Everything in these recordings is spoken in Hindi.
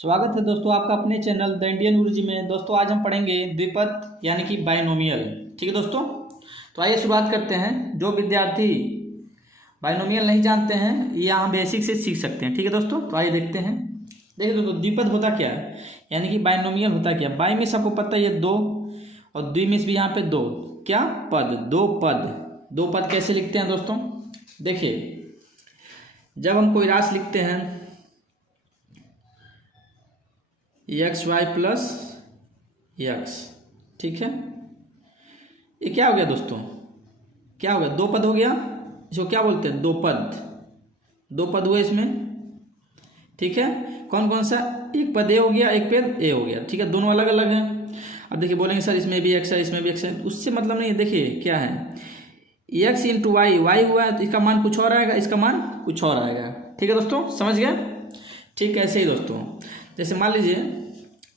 स्वागत है दोस्तों आपका अपने चैनल द इंडियन गुरुजी में। दोस्तों आज हम पढ़ेंगे द्विपद यानी कि बाइनोमियल। ठीक है दोस्तों, तो आइए शुरुआत करते हैं। जो विद्यार्थी बाइनोमियल नहीं जानते हैं ये यहाँ बेसिक से सीख सकते हैं। ठीक है दोस्तों, तो आइए देखते हैं। देखिए दोस्तों, द्विपद होता क्या है यानी कि बाइनोमियल होता क्या है। बाई में सबको पता है ये दो, और द्वि में भी यहाँ पे दो, क्या पद, दो पद। दो पद कैसे लिखते हैं दोस्तों? देखिए, जब हम कोई राशि लिखते हैं एक्स वाई प्लस एक्स, ठीक है, ये क्या हो गया दोस्तों? क्या हो गया? दो पद हो गया। इसको क्या बोलते हैं? दो पद। दो पद हुए इसमें, ठीक है। कौन कौन सा? एक पद ए हो गया, एक पद ए हो गया, ठीक है। दोनों अलग अलग हैं। अब देखिए, बोलेंगे सर इसमें भी एक्स है, इसमें भी एक्स है, उससे मतलब नहीं है। देखिए क्या है, एक्स इंटू वाई, वाई हुआ है तो इसका मान कुछ और आएगा, इसका मान कुछ और आएगा। ठीक है दोस्तों, समझ गए? ठीक है, ऐसे ही दोस्तों, जैसे मान लीजिए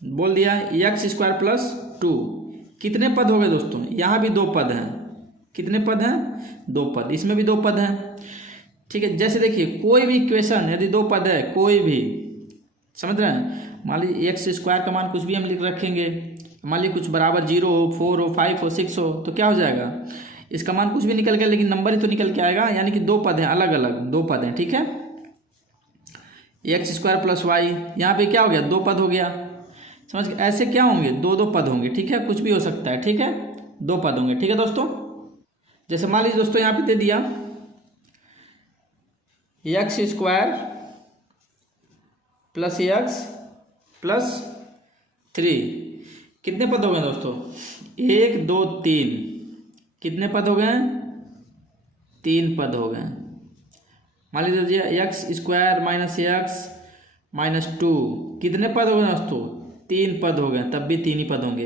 बोल दिया एक्स स्क्वायर प्लस 2, कितने पद हो गए दोस्तों? यहाँ भी दो पद हैं। कितने पद हैं? दो पद। इसमें भी दो पद हैं, ठीक है। जैसे देखिए, कोई भी इक्वेशन यदि दो पद है, कोई भी, समझ रहे हैं, मान लीजिए एक्स स्क्वायर का मान कुछ भी हम लिख रखेंगे, मान लीजिए कुछ बराबर 0 हो, 4 हो, 5 हो, 6 हो, तो क्या हो जाएगा? इसका मान कुछ भी निकल गया, लेकिन नंबर ही तो निकल के आएगा। यानी कि दो पद हैं, अलग अलग दो पद हैं, ठीक है। एक्स स्क्वायर प्लस वाई, यहाँ पे क्या हो गया? दो पद हो गया। समझ गए? ऐसे क्या होंगे? दो दो पद होंगे, ठीक है। कुछ भी हो सकता है, ठीक है, दो पद होंगे, ठीक है दोस्तों। जैसे मान लीजिए दोस्तों, यहाँ पे दे दिया x square plus x plus 3, कितने पद हो गए दोस्तों? 1 2 3, कितने पद हो गए? 3 पद हो गए। मान लीजिए x square minus x minus 2, कितने पद हो गए दोस्तों? 3 पद हो गए, तब भी 3 ही पद होंगे।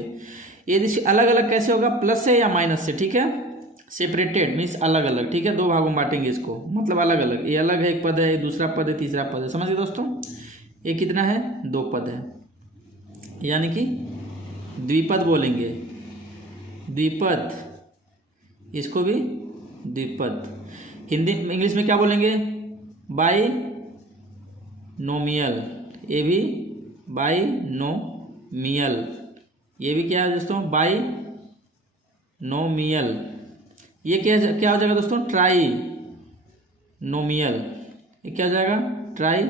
ये अलग अलग कैसे होगा? प्लस से या माइनस से, ठीक है। सेपरेटेड मीन्स अलग अलग, ठीक है। दो भागों में बांटेंगे इसको, मतलब अलग अलग। ये अलग है, एक पद है, ये दूसरा पद है, तीसरा पद है। समझ गए दोस्तों? ये कितना है? दो पद है, यानी कि द्विपद बोलेंगे। द्विपद, इसको भी द्विपद। हिंदी इंग्लिश में क्या बोलेंगे? बाई नोमियल। ये भी बाई नोमियल। ये भी क्या है दोस्तों? बाई नोमियल। ये क्या हो जाएगा दोस्तों? ट्राई नोमियल। ये क्या हो जाएगा? ट्राई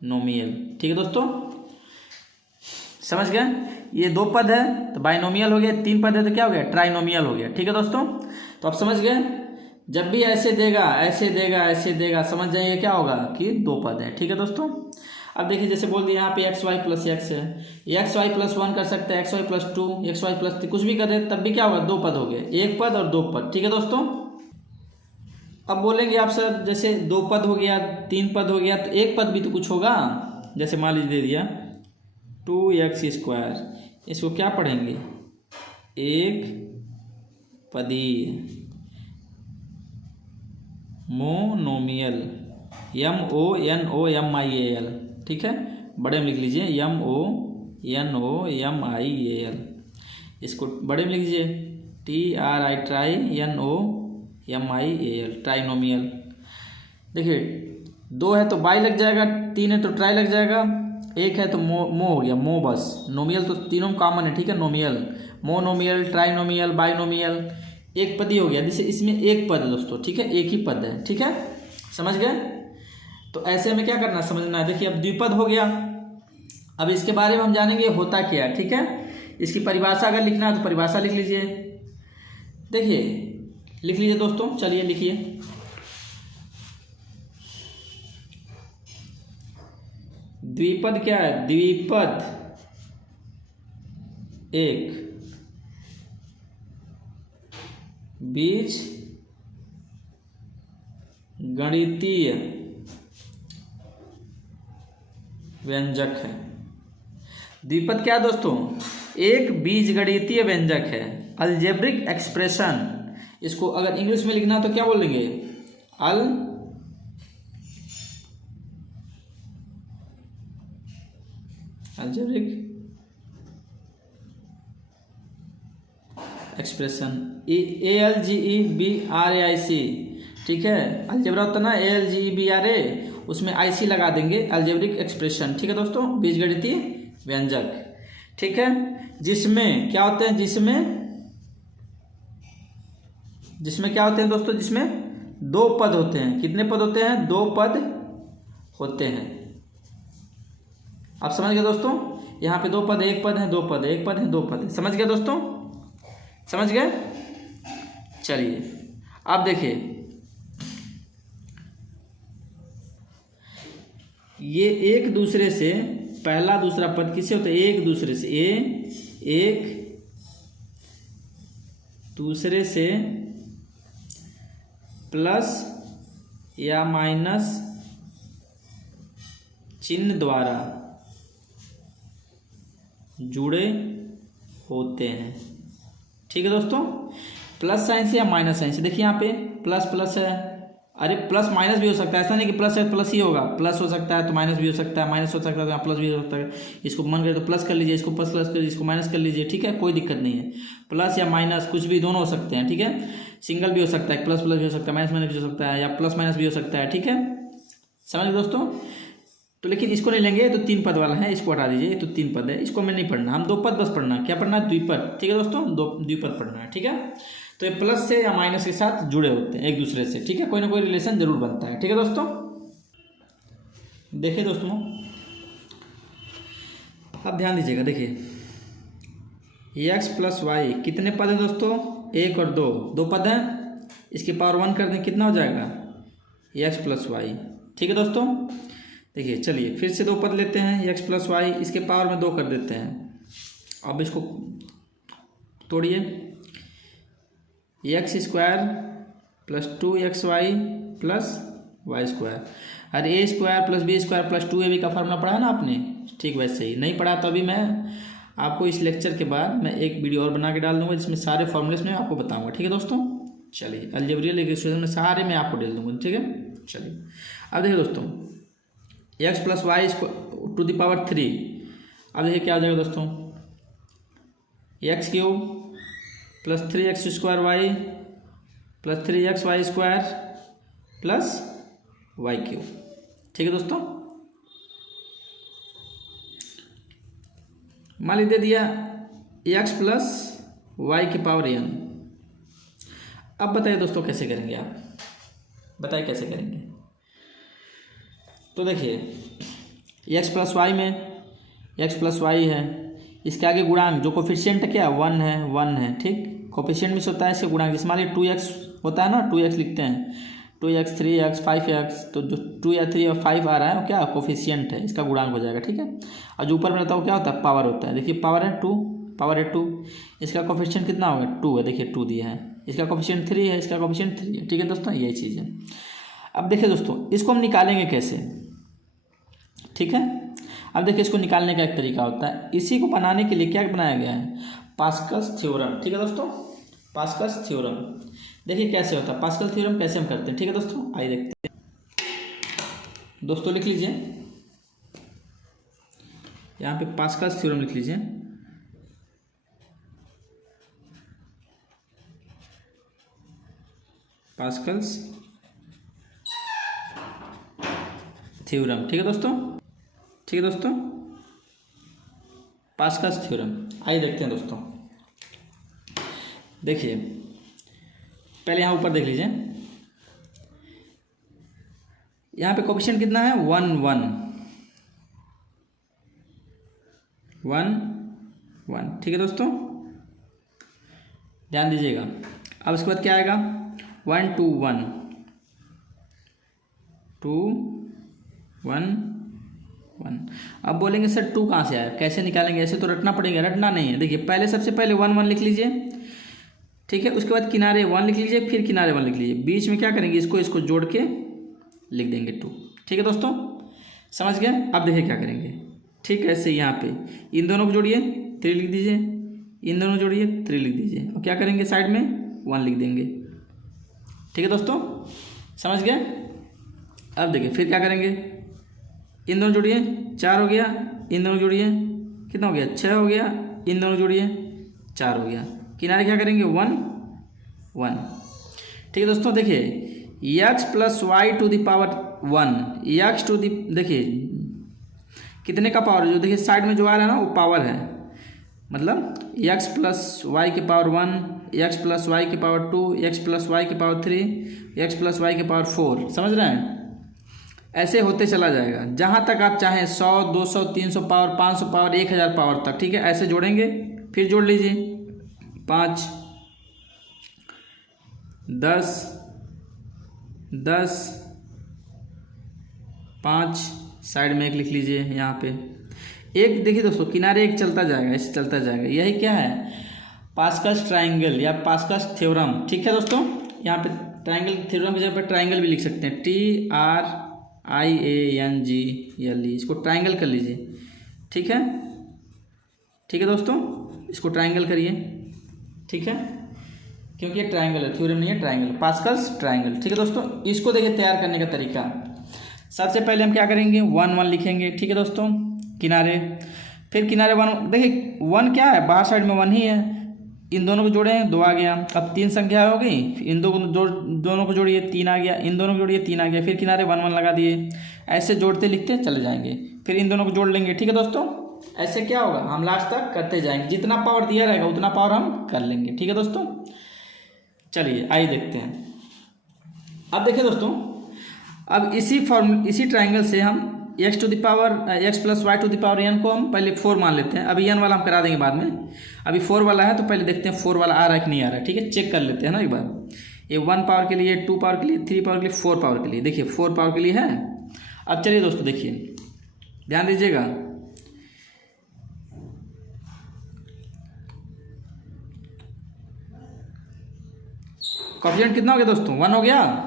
नोमियल, ठीक है दोस्तों, समझ गए? ये दो पद है तो बाइनोमियल हो गया, 3 पद है तो क्या हो गया? ट्राइनोमियल हो गया, ठीक है दोस्तों। तो आप समझ गए, जब भी ऐसे देगा ऐसे देगा ऐसे देगा, समझ जाइए क्या होगा कि दो पद है, ठीक है दोस्तों। अब देखिए, जैसे बोल दिया यहाँ पे एक्स वाई प्लस एक्स है, एक्स वाई प्लस 1 कर सकते हैं, X Y plus 2, X Y plus 3, कुछ भी कर दे तब भी क्या होगा? दो पद हो गए, एक पद और दो पद, ठीक है दोस्तों। अब बोलेंगे आप सर, जैसे दो पद हो गया, 3 पद हो गया, तो एक पद भी तो कुछ होगा। जैसे मान लीजिए दे दिया 2x स्क्वायर, इसको क्या पढ़ेंगे? एक पदी, मोनोमियल, MONOMIAL, ठीक है। बड़े में लिख लीजिए MONOMIAL, इसको बड़े में लिख लीजिए TRINOMIAL, ट्राइनोमियल। देखिए, दो है तो बाई लग जाएगा, 3 है तो ट्राई लग जाएगा, एक है तो मो हो गया, मो बस। नोमियल तो तीनों कॉमन है, ठीक है। नोमियल, मोनोमियल, ट्राइनोमियल, बाइनोमियल, एक पद ही हो गया। जैसे इसमें एक पद है दोस्तों, ठीक है, एक ही पद है, ठीक है, समझ गए? तो ऐसे में क्या करना, समझना है। देखिए, अब द्विपद हो गया, अब इसके बारे में हम जानेंगे होता क्या है, ठीक है। इसकी परिभाषा अगर लिखना है तो परिभाषा लिख लीजिए। देखिए, लिख लीजिए दोस्तों, चलिए लिखिए। द्विपद क्या है? द्विपद एक बीज गणितीय व्यंजक है। द्विपद क्या है दोस्तों? एक बीजगणितीय व्यंजक है, अलजेब्रिक एक्सप्रेशन। इसको अगर इंग्लिश में लिखना तो क्या बोलेंगे? अलजेब्रिक एक्सप्रेशन, ALGEBRAIC, ठीक है। अलजेब्रा होता है ना, ALGEBRA, उसमें IC लगा देंगे, अलजेब्रिक एक्सप्रेशन। ठीक है दोस्तों, बीजगणितीय व्यंजक। ठीक है, जिसमें क्या होते हैं, जिसमें क्या होते हैं दोस्तों, जिसमें 2 पद होते हैं। कितने पद होते हैं? 2 पद होते हैं। आप समझ गए दोस्तों, यहाँ पे 2 पद, 1 पद है, 2 पद है, 1 पद है, 2 पद है। समझ गए दोस्तों, समझ गए? चलिए अब देखिए, ये एक दूसरे से, पहला दूसरा पद किससे होता है? एक दूसरे से, एक दूसरे से प्लस या माइनस चिन्ह द्वारा जुड़े होते हैं। ठीक है दोस्तों, प्लस साइन से या माइनस साइन से। देखिए यहाँ पे प्लस प्लस है, अरे प्लस माइनस भी हो सकता है, ऐसा नहीं कि प्लस है प्लस ही होगा। प्लस हो सकता है तो माइनस भी हो सकता है, माइनस हो सकता है तो प्लस भी हो सकता है। इसको मन करे तो प्लस कर लीजिए, इसको प्लस कर लीजिए, इसको माइनस कर लीजिए। ठीक है, कोई दिक्कत नहीं है। प्लस या माइनस कुछ भी, दोनों हो सकते हैं। ठीक है, सिंगल भी हो सकता है, प्लस प्लस भी हो सकता है, माइनस माइनस भी हो सकता है, या प्लस माइनस भी हो सकता है। ठीक है, समझ गए दोस्तों? तो लेकिन इसको नहीं लेंगे, तो 3 पद वाला है, इसको हटा दीजिए। ये तो 3 पद है, इसको हमें नहीं पढ़ना, हम 2 पद बस पढ़ना है। क्या पढ़ना है? द्विपद। ठीक है दोस्तों, द्विपद पढ़ना है। ठीक है, तो ये प्लस से या माइनस के साथ जुड़े होते हैं एक दूसरे से। ठीक है, कोई ना कोई रिलेशन जरूर बनता है। ठीक है दोस्तों, देखिए दोस्तों, अब ध्यान दीजिएगा। देखिए x प्लस वाई कितने पद हैं दोस्तों? 1 और 2 पद हैं। इसकी पावर 1 कर दें, कितना हो जाएगा? x plus Y. ठीक है दोस्तों, देखिए चलिए फिर से 2 पद लेते हैं, x प्लस वाई, इसके पावर में 2 कर देते हैं। अब इसको तोड़िए, x square plus 2xy plus y square. अरे a square plus b square plus 2ab का फार्मूला पढ़ा है ना आपने? ठीक वैसे ही। नहीं पढ़ा तो अभी मैं आपको इस लेक्चर के बाद मैं एक वीडियो और बना के डाल दूंगा, जिसमें सारे फॉर्मूलेस में आपको बताऊंगा। ठीक है दोस्तों, चलिए अलजेब्रिकल इक्वेशन में सारे मैं आपको डाल दूंगा। ठीक है, चलिए अब देखिए दोस्तों, x plus Y to the power 3। अब देखिए क्या हो जाएगा दोस्तों, X cube plus 3x square Y plus 3xy square plus Y cube. ठीक है दोस्तों, मान लीजिए दे दिया x प्लस वाई की पावर n। अब बताइए दोस्तों कैसे करेंगे आप? बताइए कैसे करेंगे? तो देखिए x प्लस वाई में x प्लस वाई है, इसके आगे गुणांक जो कोफिशिएंट है क्या? 1 है, 1 है। ठीक, कोफिशिएंट में होता है इसके गुणांक। जैसे मान लीजिए 2x होता है ना, 2x लिखते हैं, 2x 3x 5x, तो जो 2 या 3 और 5 आ रहा है वो क्या? कोफिशिएंट है, इसका गुणांक हो जाएगा। ठीक है, और जो ऊपर में रहता है वो क्या होता है? पावर होता है। देखिए पावर है 2, पावर है 2, इसका कोफिशिएंट कितना होगा? 2 है। देखिए 2 दिया है, इसका कोफिशिएंट 3 है, इसका कोफिशिएंट 3 है। ठीक है दोस्तों, यही चीज़ है। अब देखिए दोस्तों, इसको हम निकालेंगे कैसे? ठीक है, अब देखिए इसको निकालने का एक तरीका होता है। इसी को बनाने के लिए क्या बनाया गया है? Pascal's theorem. ठीक है दोस्तों, पास्कल्स थ्योरम। देखिए कैसे होता है पास्कल थ्योरम, कैसे हम करते हैं। ठीक है दोस्तों, आइए देखते हैं। दोस्तों लिख लीजिए, यहाँ पे पास्कल्स थ्योरम लिख लीजिए। Pascal's theorem. ठीक है दोस्तों, ठीक है दोस्तों, पास्कल्स थ्योरम। आइए देखते हैं दोस्तों। देखिए पहले यहाँ ऊपर देख लीजिए, यहाँ पे कोफिशिएंट कितना है? 1 1 1 1। ठीक है दोस्तों, ध्यान दीजिएगा। अब इसके बाद क्या आएगा? 1 2 1 2 1 1। अब बोलेंगे सर 2 कहाँ से आया, कैसे निकालेंगे? ऐसे तो रटना पड़ेगा। रटना नहीं है। देखिए पहले सबसे पहले 1 1 लिख लीजिए। ठीक है, उसके बाद किनारे 1 लिख लीजिए, फिर किनारे 1 लिख लीजिए। बीच में क्या करेंगे? इसको जोड़ के लिख देंगे 2। ठीक है दोस्तों, समझ गए? अब देखिए क्या करेंगे। ठीक है, ऐसे यहाँ पे इन दोनों को जोड़िए, 3 लिख दीजिए, इन दोनों जोड़िए, 3 लिख दीजिए, और क्या करेंगे? साइड में 1 लिख देंगे। ठीक है दोस्तों, समझ गए? अब देखिए फिर क्या करेंगे? इन दोनों जोड़िए, 4 हो गया, इन दोनों जोड़िए, कितना हो गया? 6 हो गया, इन दोनों जोड़िए, 4 हो गया। किनारे क्या करेंगे? 1 1। ठीक है दोस्तों, देखिए x plus Y to the power 1 X to the, देखिए कितने का पावर, जो देखिए साइड में जो आ रहा है ना वो पावर है, मतलब एक्स प्लस वाई के पावर 1, एक्स प्लस वाई के पावर 2, एक्स प्लस वाई के पावर 3, एक्स प्लस वाई के पावर 4, समझ रहे हैं। ऐसे होते चला जाएगा जहाँ तक आप चाहें, 100, 200, 300 पावर, 500 पावर, 1000 पावर तक, ठीक है। ऐसे जोड़ेंगे, फिर जोड़ लीजिए 5, 10, 10, 5, साइड में एक लिख लीजिए यहाँ पे एक। देखिए दोस्तों किनारे एक चलता जाएगा, ऐसे चलता जाएगा। यही क्या है, पास्कल्स ट्राइंगल या पास्कल्स थ्योरम, ठीक है दोस्तों। यहाँ पे ट्राइंगल थ्योरम की जगह पर ट्राइंगल भी लिख सकते हैं, TRIANGLE, इसको ट्राइंगल कर लीजिए, ठीक है। ठीक है दोस्तों, इसको ट्राइंगल करिए, ठीक है, क्योंकि ये ट्राइंगल है, थ्योरम नहीं है, ट्राइंगल, पास्कल्स ट्राइंगल, ठीक है दोस्तों। इसको देखिए तैयार करने का तरीका, सबसे पहले हम क्या करेंगे, 1 1 लिखेंगे, ठीक है दोस्तों, किनारे। फिर किनारे 1, देखिए 1 क्या है, बाहर साइड में 1 ही है, इन दोनों को जोड़े 2 आ गया। अब 3 संख्या हो गई, इन दोनों को जोड़िए 3 आ गया, इन दोनों को जोड़िए 3 आ गया, फिर किनारे 1 1 लगा दिए। ऐसे जोड़ते लिखते चले जाएंगे, फिर इन दोनों को जोड़ लेंगे, ठीक है दोस्तों। ऐसे क्या होगा, हम लास्ट तक करते जाएंगे, जितना पावर दिया रहेगा उतना पावर हम कर लेंगे, ठीक है दोस्तों। चलिए आइए देखते हैं। अब देखिए दोस्तों, अब इसी ट्राइंगल से हम X to the power X plus Y to the power n को हम पहले 4 मान लेते हैं। अभी n वाला हम करा देंगे बाद में, अभी 4 वाला है तो पहले देखते हैं 4 वाला आ रहा है कि नहीं आ रहा है, ठीक है, चेक कर लेते हैं ना एक बार। ये 1 पावर के लिए, 2 पावर के लिए, 3 पावर के लिए, 4 पावर के लिए, देखिए 4 पावर के लिए है। अब चलिए दोस्तों देखिए, ध्यान दीजिएगा, कोफिशिएंट कितना हो गया दोस्तों, 1 हो गया।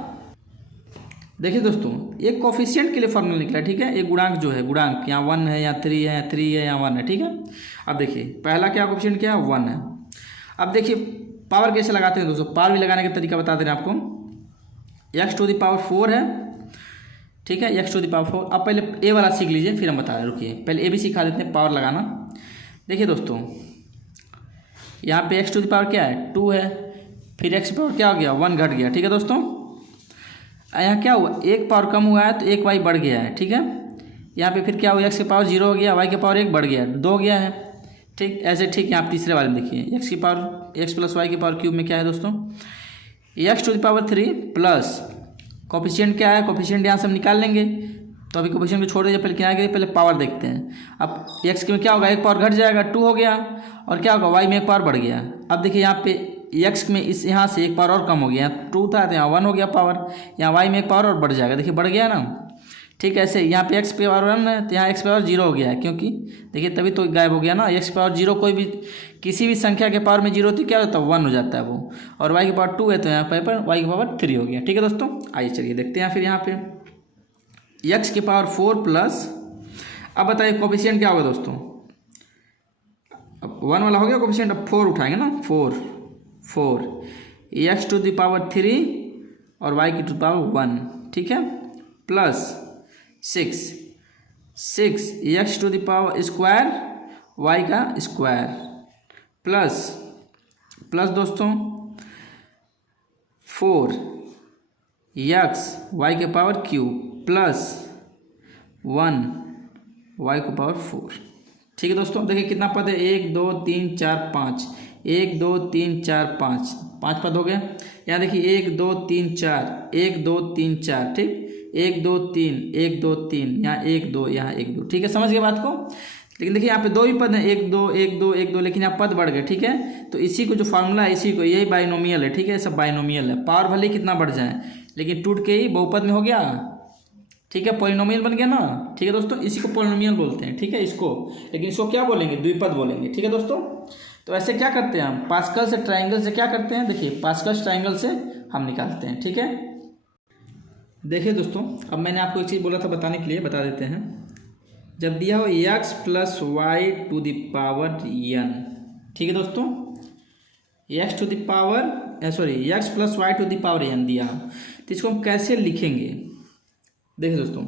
देखिए दोस्तों, एक कोफिशिएंट के लिए फॉर्मूला निकला, ठीक है। एक गुणांक जो है, गुणांक यहाँ 1 है, यहाँ 3 है, 3 है, यहाँ 1 है, ठीक है। अब देखिए पहला क्या कोफिशिएंट क्या है, 1 है। अब देखिए पावर कैसे लगाते हैं दोस्तों, पावर भी लगाने का तरीका बता दे रहे हैं आपको। एक्स टू द पावर 4 है, ठीक है, एक्स टू द पावर 4। अब पहले ए वाला सीख लीजिए, फिर हम बता रहे हैं, रुकिए पहले ए भी सिखा देते हैं, पावर लगाना। देखिए दोस्तों, यहाँ पे एक्स टू द पावर क्या है, 2 है, फिर एक्स पावर क्या हो गया, 1 घट गया, ठीक है दोस्तों। यहाँ क्या हुआ, एक पावर कम हुआ है तो एक वाई बढ़ गया है, ठीक है। यहाँ पे फिर क्या हुआ, एक्स के पावर 0 हो गया, वाई के पावर 1 बढ़ गया, 2 हो गया है, ठीक। ऐसे ठीक यहाँ तीसरे वाले में देखिए, एक्स की पावर, एक्स प्लस वाई की पावर क्यूब में क्या है दोस्तों, X to the power 3 plus coefficient क्या है, कोफिशिएंट यहाँ से हम निकाल लेंगे। तो अभी कोफिशिएंट को छोड़ दीजिए, पहले क्या पहले पावर देखते हैं। अब एक्स में क्या होगा, एक पावर घट जाएगा, 2 हो गया, और क्या होगा, वाई में एक पावर बढ़ गया। अब देखिए यहाँ पे एक्स में इस यहाँ से एक पावर और कम हो गया, 2 था तो यहाँ 1 हो गया पावर, यहाँ वाई में एक पावर और बढ़ जाएगा, देखिए बढ़ गया ना, ठीक है। ऐसे यहाँ पे एक्स पावर 1 है तो यहाँ एक्स पावर 0 हो गया है, क्योंकि देखिए तभी तो गायब हो गया ना, एक्स पावर 0 कोई भी किसी भी संख्या के पावर में 0 होती क्या होता है, 1 हो जाता है वो, और वाई की पावर 2 है तो यहाँ पर वाई की पावर 3 हो गया, ठीक है दोस्तों। आइए चलिए देखते हैं फिर यहाँ पे एक्स की पावर 4 प्लस, अब बताइए कोफिशिएंट क्या होगा दोस्तों, अब 1 वाला हो गया कोफिशिएंट, अब 4 उठाएंगे ना, 4 एक्स टू द पावर 3 और वाई की टू पावर 1, ठीक है, plus 6 X to the power square Y का स्क्वायर, प्लस दोस्तों 4 एक्स वाई के पावर क्यूब प्लस 1 वाई को पावर 4, ठीक है दोस्तों। देखिए कितना पद है, 1 2 3 4 5, 1 2 3 4 5, 5 पद हो गए। यहाँ देखिए 1 2 3 4, 1 2 3 4, ठीक, 1 2 3, 1 2 3, यहाँ 1 2, यहाँ 1 2, ठीक है, समझ गए बात को। लेकिन देखिए यहाँ पे 2 ही पद हैं, 1 2 1 2 1 2, लेकिन यहाँ पद बढ़ गए, ठीक है। तो इसी को जो फार्मूला है, इसी को, यही बाइनोमियल है, ठीक है, सब बाइनोमियल है। पावर भले कितना बढ़ जाए लेकिन टूट के ही बहुपद में हो गया, ठीक है, पॉलिनोमियल बन गया ना, ठीक है दोस्तों। इसी को पॉलिनोमियल बोलते हैं, ठीक है, इसको, लेकिन इसको क्या बोलेंगे, द्विपद बोलेंगे, ठीक है दोस्तों। तो ऐसे क्या करते हैं हम, पास्कल से ट्राइंगल से क्या करते हैं, देखिए पास्कल ट्राइंगल से हम निकालते हैं, ठीक है। देखिए दोस्तों, अब मैंने आपको एक चीज़ बोला था बताने के लिए, बता देते हैं। जब दिया हो X plus Y to the power n, ठीक है दोस्तों, X to the power X plus Y to the power n दिया, तो इसको हम कैसे लिखेंगे, देखिए दोस्तों,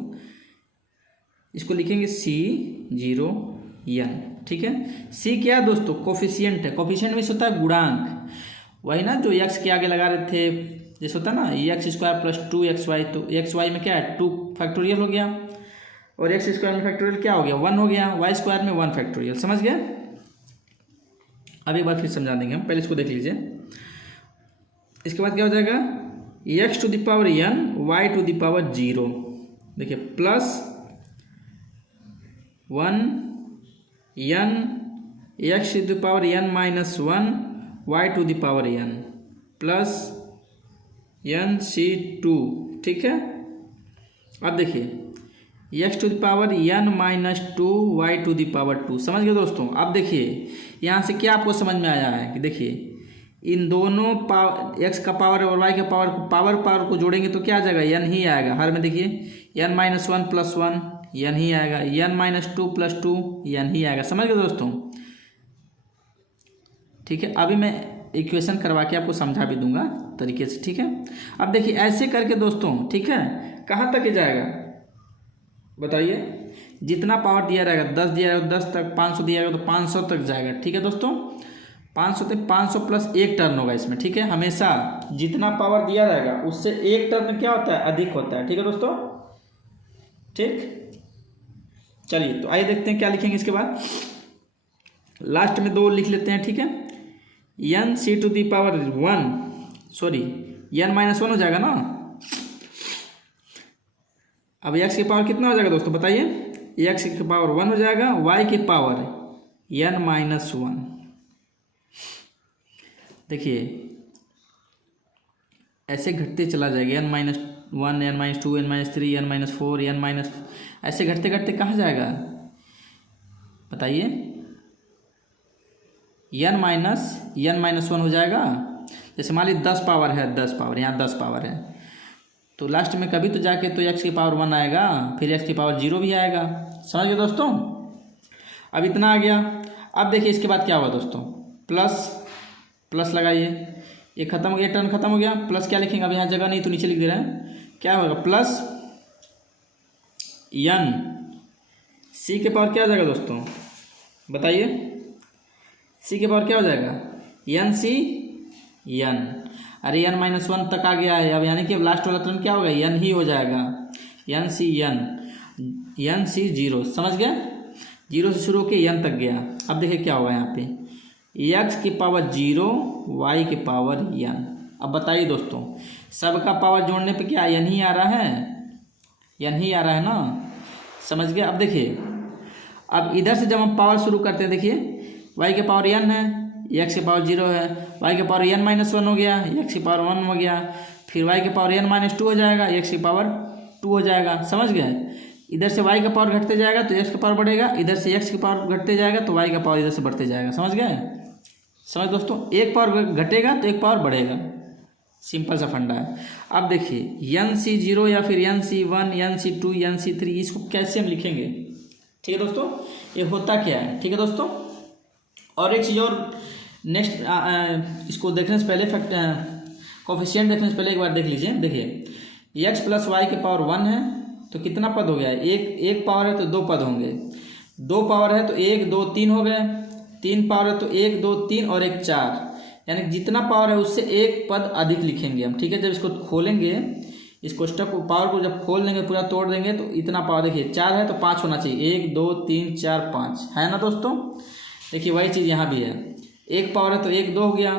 इसको लिखेंगे C0n, ठीक है। C क्या है दोस्तों, कोफिशिएंट है, कोफिशिएंट में होता है गुणांक, वही ना जो x के आगे लगा रहे थे, जैसे होता है ना एक्स स्क्वायर प्लस 2xy, तो एक्स वाई में क्या है 2 फैक्टोरियल हो गया, और एक्स स्क्वायर में फैक्टोरियल क्या हो गया 1 हो गया, वाई स्क्वायर में 1 फैक्टोरियल। समझ गए? अब एक बार फिर समझा देंगे हम, पहले इसको देख लीजिए। इसके बाद क्या हो जाएगा X to the power n Y to the power 0, देखिए plus 1 n X to the power n minus 1 Y to the power n plus nc2। ठीक है, अब देखिए X to the power n minus 2 Y to the power 2। समझ गए दोस्तों? अब देखिए यहाँ से क्या आपको समझ में आया है कि देखिए इन दोनों पावर एक्स का पावर और वाई के पावर को जोड़ेंगे तो क्या आ जाएगा n ही आएगा हर में। देखिए n माइनस 1 प्लस 1 n ही आएगा, n माइनस 2 प्लस 2 n ही आएगा। समझ गए दोस्तों? ठीक है, अभी मैं इक्वेशन करवा के आपको समझा भी दूंगा तरीके से। ठीक है, अब देखिए ऐसे करके दोस्तों, ठीक है, कहाँ तक जाएगा बताइए? जितना पावर दिया रहेगा 10 दिया रहेगा 10 तक, 500 दिया रहेगा तो 500 तक जाएगा। ठीक है दोस्तों, 500 तक 500 प्लस 1 टर्न होगा इसमें। ठीक है, हमेशा जितना पावर दिया रहेगा उससे 1 टर्न क्या होता है अधिक होता है। ठीक है दोस्तों, ठीक, चलिए तो आइए देखते हैं क्या लिखेंगे इसके बाद। लास्ट में 2 लिख लेते हैं। ठीक है, n c to the power 1 sorry n minus 1 हो जाएगा ना। अब x की पावर कितना हो जाएगा दोस्तों बताइए? x की पावर 1 हो जाएगा, y की पावर n माइनस 1। देखिए ऐसे घटते चला जाएगा, n minus 1 n minus 2 n minus 3 n minus 4 n minus, ऐसे घटते घटते कहाँ जाएगा बताइए? n माइनस 1 हो जाएगा। जैसे मान लीजिए 10 पावर है, 10 पावर यहाँ 10 पावर है, तो लास्ट में कभी तो जाके तो x की पावर 1 आएगा, फिर x की पावर 0 भी आएगा। समझ गए दोस्तों? अब इतना आ गया। अब देखिए इसके बाद क्या होगा दोस्तों, प्लस लगाइए, ये खत्म हो गया, टर्न खत्म हो गया, प्लस क्या लिखेंगे? अब यहाँ जगह नहीं तो नीचे लिख दे रहे हैं। क्या होगा प्लस n c के पावर क्या हो जाएगा दोस्तों बताइए? c के पावर क्या हो जाएगा n c n। अरे n माइनस 1 तक आ गया है, अब यानी कि लास्ट वाला टर्म क्या होगा n ही हो जाएगा, n c 0। समझ गए? 0 से शुरू होकर n तक गया। अब देखिए क्या होगा यहाँ पे x की पावर 0 y की पावर n। अब बताइए दोस्तों सबका पावर जोड़ने पे क्या n ही आ रहा है, n ही आ रहा है ना। समझ गए? अब देखिए अब इधर से जब हम पावर शुरू करते हैं, देखिए y के पावर n है, x की पावर 0 है, y के पावर n माइनस 1 हो गया, x की पावर 1 हो गया, फिर y के पावर n माइनस 2 हो जाएगा, x की पावर 2 हो जाएगा। समझ गए? इधर से y का पावर घटते जाएगा तो x का पावर बढ़ेगा, इधर से x की पावर घटते जाएगा तो y का पावर इधर से बढ़ते जाएगा। समझ गए? समझ दोस्तों, एक पावर घटेगा तो एक पावर बढ़ेगा, सिंपल सा फंडा है। अब देखिए nc0 या फिर nc1 nc2 nc3 इसको कैसे हम लिखेंगे? ठीक है दोस्तों, ये होता क्या है? ठीक है दोस्तों, और एक चीज़ और नेक्स्ट इसको देखने से पहले कोफिशिएंट देखने से पहले एक बार देख लीजिए। देखिए x प्लस वाई के पावर 1 है तो कितना पद हो गया? एक पावर है तो 2 पद होंगे, 2 पावर है तो 1 2 3 हो गए, 3 पावर है तो 1 2 3 और 1 4, यानी जितना पावर है उससे एक पद अधिक लिखेंगे हम। ठीक है, जब इसको खोलेंगे, इस कोष्टक को पावर को जब खोल देंगे पूरा तोड़ देंगे तो इतना पावर, देखिए 4 है तो 5 होना चाहिए, 1 2 3 4 5 है ना दोस्तों। देखिए वही चीज़ यहाँ भी है, 1 पावर है तो 1 2 हो गया,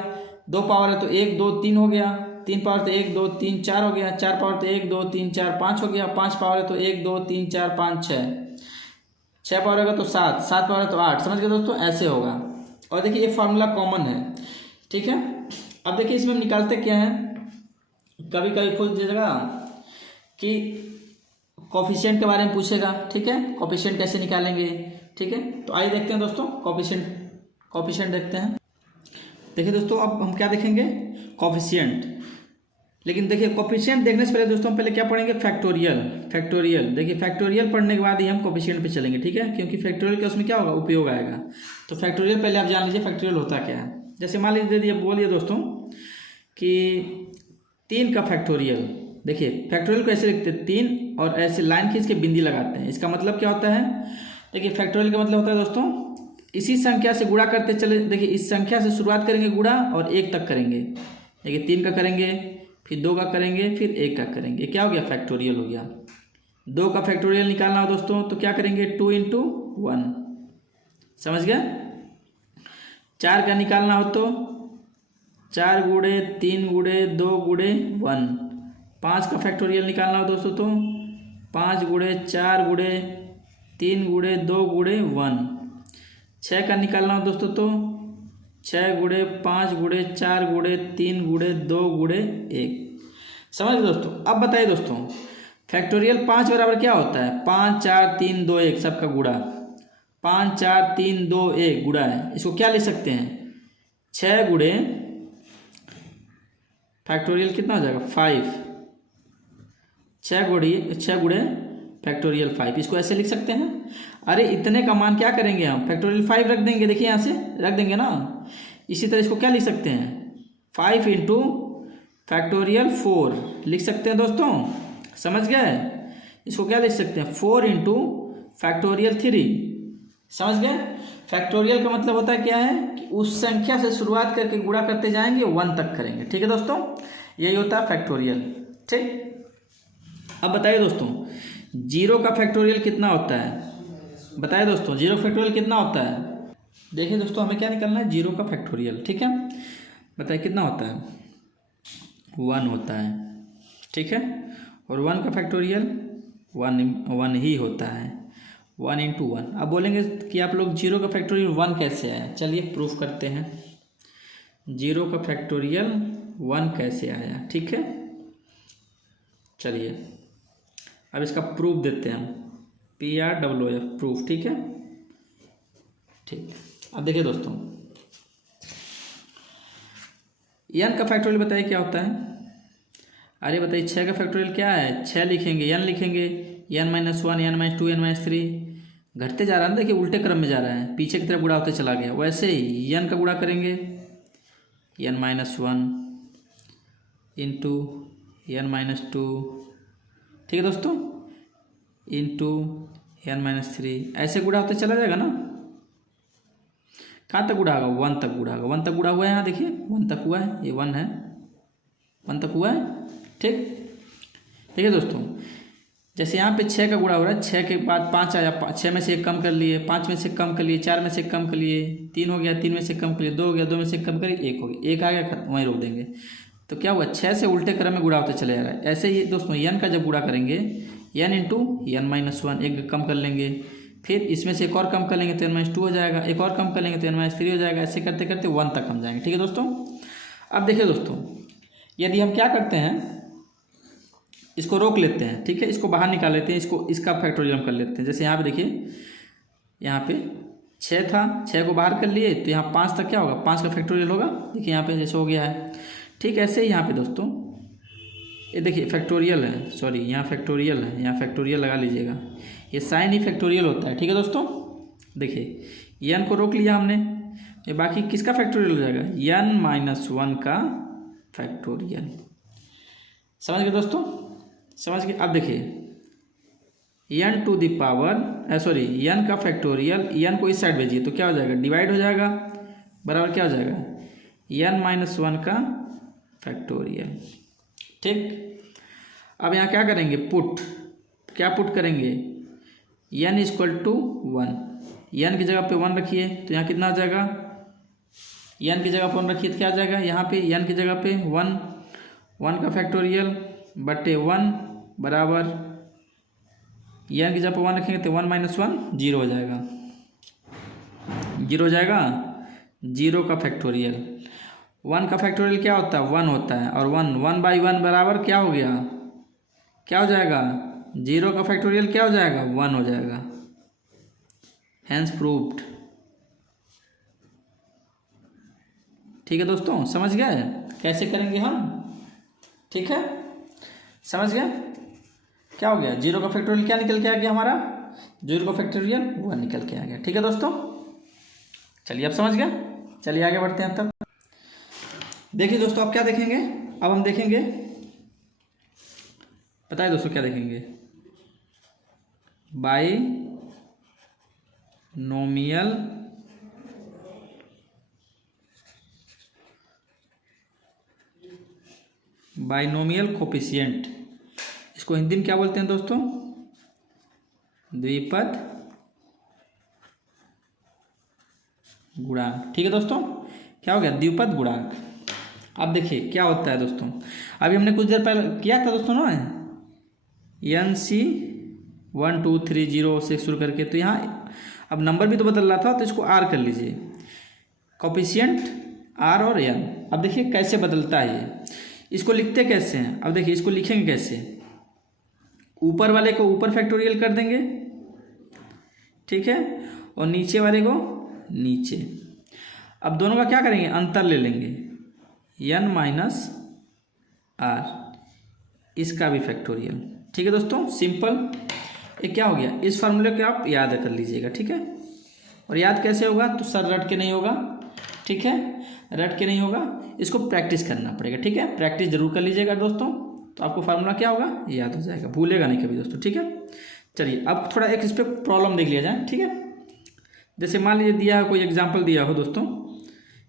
2 पावर है तो 1 2 3 हो गया, 3 पावर तो 1 2 3 4 हो गया, 4 पावर तो 1 2 3 4 5 हो गया, 5 पावर है तो 1 2 3 4 5 6, 6 पावर होगा तो 7, 7 पावर है तो 8। समझ गए दोस्तों? ऐसे होगा। और देखिए ये फार्मूला कॉमन है। ठीक है, अब देखिए इसमें हम निकालते क्या है, कभी कभी पूछ दीजिएगा कि कोफिशिएंट के बारे में पूछेगा। ठीक है, कोफिशिएंट कैसे निकालेंगे? ठीक है, तो आइए देखते हैं दोस्तों कोफिशिएंट देखते हैं। देखिए दोस्तों अब हम क्या देखेंगे? कोफिशिएंट। लेकिन देखिए कोफिशिएंट देखने से पहले दोस्तों हम पहले क्या पढ़ेंगे? फैक्टोरियल। देखिए फैक्टोरियल पढ़ने के बाद ही हम कोफिशिएंट पे चलेंगे। ठीक है, क्योंकि फैक्टोरियल का उसमें क्या होगा? उपयोग आएगा। तो फैक्टोरियल पहले आप जान लीजिए फैक्टोरियल होता क्या है। जैसे मान लीजिए बोलिए दोस्तों कि 3 का फैक्टोरियल। देखिए फैक्टोरियल को ऐसे लिखते हैं 3 और ऐसे लाइन खींच के बिंदी लगाते हैं। इसका मतलब क्या होता है? देखिए फैक्टोरियल का मतलब होता है दोस्तों इसी संख्या से गुणा करते चले। देखिए इस संख्या से शुरुआत करेंगे गुणा और 1 तक करेंगे। देखिए 3 का करेंगे फिर 2 का करेंगे, फिर 1 का करेंगे, क्या हो गया, फैक्टोरियल हो गया। 2 का फैक्टोरियल निकालना हो दोस्तों तो क्या करेंगे, 2 इंटू 1, समझ गए। 4 का निकालना हो तो 4 गुणे 3 गुणे 2 गुणे 1। 5 का फैक्टोरियल निकालना हो दोस्तों तो 5 गुणे 4 गुणे 3 गुणे 2 गुणे 1। 6 का निकालना हो दोस्तों तो 6 गुणे 5 गुणे 4 गुणे 3 गुणे 2 गुणे 1। समझ गए दोस्तों। अब बताइए दोस्तों, फैक्टोरियल 5 बराबर क्या होता है, 5 4 3 2 1 सबका गुणा, 5 4 3 2 1 गुणा है। इसको क्या लिख सकते हैं, 6 गुणे फैक्टोरियल कितना हो जाएगा 5, 6 गुणे फैक्टोरियल 5, इसको ऐसे लिख सकते हैं। अरे इतने का मान क्या करेंगे हम, फैक्टोरियल 5 रख देंगे, देखिए यहाँ से रख देंगे ना। इसी तरह इसको क्या लिख सकते हैं, 5 इंटू फैक्टोरियल 4 लिख सकते हैं दोस्तों, समझ गए। इसको क्या लिख सकते हैं, 4 इंटू फैक्टोरियल 3, समझ गए। फैक्टोरियल का मतलब होता है क्या है कि उस संख्या से शुरुआत करके गुणा करते जाएंगे 1 तक करेंगे, ठीक है दोस्तों, यही होता है फैक्टोरियल। ठीक, अब बताइए दोस्तों 0 का फैक्टोरियल कितना होता है, बताइए दोस्तों 0 फैक्टोरियल कितना होता है। देखिए दोस्तों हमें क्या निकालना है, 0 का फैक्टोरियल, ठीक है। बताइए कितना होता है, 1 होता है, ठीक है। और 1 का फैक्टोरियल 1 ही होता है, 1 इंटू 1। अब बोलेंगे कि आप लोग 0 का फैक्टोरियल 1 कैसे आया, चलिए प्रूफ करते हैं। 0 का फैक्टोरियल 1 कैसे आया, ठीक है। चलिए अब इसका प्रूफ देते हैं हम, PROOF प्रूफ, ठीक है। ठीक, अब देखिए दोस्तों n का फैक्टोरियल बताइए क्या होता है। अरे बताइए 6 का फैक्टोरियल क्या है, 6 लिखेंगे, n लिखेंगे, n -1 n -2 n -3 घटते जा रहा है ना, देखिए उल्टे क्रम में जा रहा है, पीछे की तरफ गुणा होते चला गया। वैसे ही n का गुणा करेंगे, n -1 इंटू n -2, ठीक है दोस्तों, इंटू n -3, ऐसे गुणा होते चला जाएगा ना। कहाँ तक गुणा होगा, 1 तक गुणा होगा। 1 तक गुणा हुआ है, यहाँ देखिए 1 तक हुआ है, ये 1 है, 1 तक हुआ है, ठीक। ठीक है दोस्तों, जैसे यहाँ पे 6 का गुणा हो रहा है, 6 के बाद 5 आया, 6 में से 1 कम कर लिए, 5 में से कम कर लिए, 4 में से कम कर लिए, 3 हो गया, 3 में से कम कर लिए, 2 हो गया, 2 में से कम करिए, 1 हो गया, 1 आ गया, वहीं रोक देंगे। तो क्या हुआ, 6 से उल्टे क्रम में गुणा होते चले जा रहा है। ऐसे ही दोस्तों n का जब गुणा करेंगे, n इंटू n -1, एक कम कर लेंगे, फिर इसमें से एक और कम कर लेंगे तो n -2 हो जाएगा, एक और कम कर लेंगे तो n -3 हो जाएगा। ऐसे करते करते 1 तक हम जाएंगे, ठीक है दोस्तों। अब देखिए दोस्तों, यदि हम क्या करते हैं, इसको रोक लेते हैं, ठीक है, इसको बाहर निकाल लेते हैं, इसको इसका फैक्टोरियल कर लेते हैं। जैसे यहाँ पे देखिए, यहाँ पे 6 था, 6 को बाहर कर लिए तो यहाँ 5 तक क्या होगा, 5 का फैक्टोरियल होगा, देखिए यहाँ पे जैसे हो गया है। ठीक, ऐसे ही यहाँ पे दोस्तों ये देखिए फैक्टोरियल है, सॉरी यहाँ फैक्टोरियल है, यहाँ फैक्टोरियल लगा लीजिएगा, ये साइन ही फैक्टोरियल होता है, ठीक है दोस्तों। देखिए n को रोक लिया हमने, ये बाकी किसका फैक्टोरियल हो जाएगा, n -1 का फैक्टोरियल। समझ गए दोस्तों, समझ गए। अब देखिए n to the power sorry n का फैक्टोरियल, n को इस साइड भेजिए तो क्या हो जाएगा, डिवाइड हो जाएगा, बराबर क्या हो जाएगा, n -1 का फैक्टोरियल। ठीक, अब यहाँ क्या करेंगे, पुट, क्या पुट करेंगे, n = 1, n की जगह पे 1 रखिए तो यहाँ कितना आ जाएगा, n की जगह पे 1 रखिए तो क्या आ जाएगा, यहाँ पे n की जगह पे 1 का फैक्टोरियल बटे 1 बराबर, n की जगह पे 1 रखेंगे तो 1 - 1 0 हो जाएगा, 0 हो जाएगा। 0 का फैक्टोरियल, 1 का फैक्टोरियल क्या होता है, 1 होता है, और 1 बराबर क्या हो गया, क्या हो जाएगा, 0 का फैक्टोरियल क्या हो जाएगा, 1 हो जाएगा। Hence proved. ठीक है दोस्तों, समझ गए कैसे करेंगे हम, ठीक है, समझ गए। क्या हो गया, 0 का फैक्टोरियल क्या निकल के आ गया हमारा, 0 का फैक्टोरियल 1 निकल के आ गया, ठीक है दोस्तों। चलिए अब समझ गए, चलिए आगे बढ़ते हैं। तब देखिए दोस्तों, अब क्या देखेंगे, अब हम देखेंगे, बताइए दोस्तों क्या देखेंगे, बाइनोमियल बाइनोमियल कोफिशिएंट, इसको हिंदी में क्या बोलते हैं दोस्तों? द्विपद गुणांक। ठीक है दोस्तों, क्या हो गया? द्विपद गुणांक। अब देखिए क्या होता है दोस्तों, अभी हमने कुछ देर पहले किया था दोस्तों ना, NC 1 2 3 0 से शुरू करके, तो यहाँ अब नंबर भी तो बदल रहा था, तो इसको R कर लीजिए, कोफिशिएंट R और N। अब देखिए कैसे बदलता है ये, इसको लिखते कैसे हैं? अब देखिए इसको लिखेंगे कैसे, ऊपर वाले को ऊपर फैक्टोरियल कर देंगे, ठीक है, और नीचे वाले को नीचे। अब दोनों का क्या करेंगे? अंतर ले लेंगे, N माइनस R, इसका भी फैक्टोरियल। ठीक है दोस्तों, सिंपल। ये क्या हो गया? इस फार्मूले को आप याद कर लीजिएगा, ठीक है। और याद कैसे होगा? तो सर रट के नहीं होगा, ठीक है, रट के नहीं होगा, इसको प्रैक्टिस करना पड़ेगा, ठीक है। प्रैक्टिस जरूर कर लीजिएगा दोस्तों, तो आपको फार्मूला क्या होगा? याद हो जाएगा, भूलेगा नहीं कभी दोस्तों, ठीक है। चलिए अब थोड़ा एक इस पर प्रॉब्लम देख लिया जाए, ठीक है। जैसे मान लीजिए दिया है, कोई एग्जाम्पल दिया हो दोस्तों,